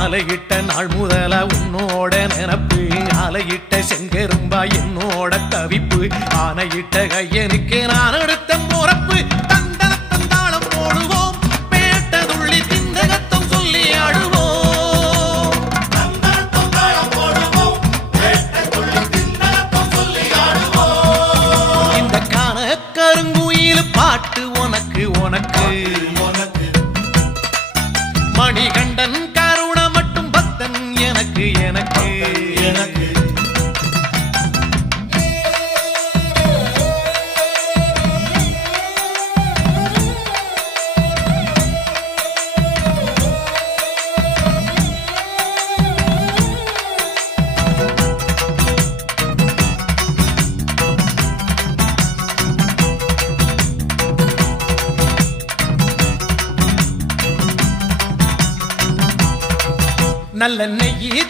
மாலையிட்ட நாள் முதல உன்னோட நினப்பு ஆலையிட்ட செங்கரும்பா என்னோட தவிப்பு ஆனையிட்ட கையனுக்கு நான் எடுத்த முறப்பு தந்தனத்தந்தாளம் போடுவோம் பேட்டதுள்ளி திந்தகத்தம் சொல்லி ஆடுவோம் இந்த காண கருங்குயில் பாட்டு உனக்கு உனக்கு மணிகண்டன் கருண மட்டும் பக்தன் எனக்கு எனக்கு எனக்கு நல்ல நெய்யி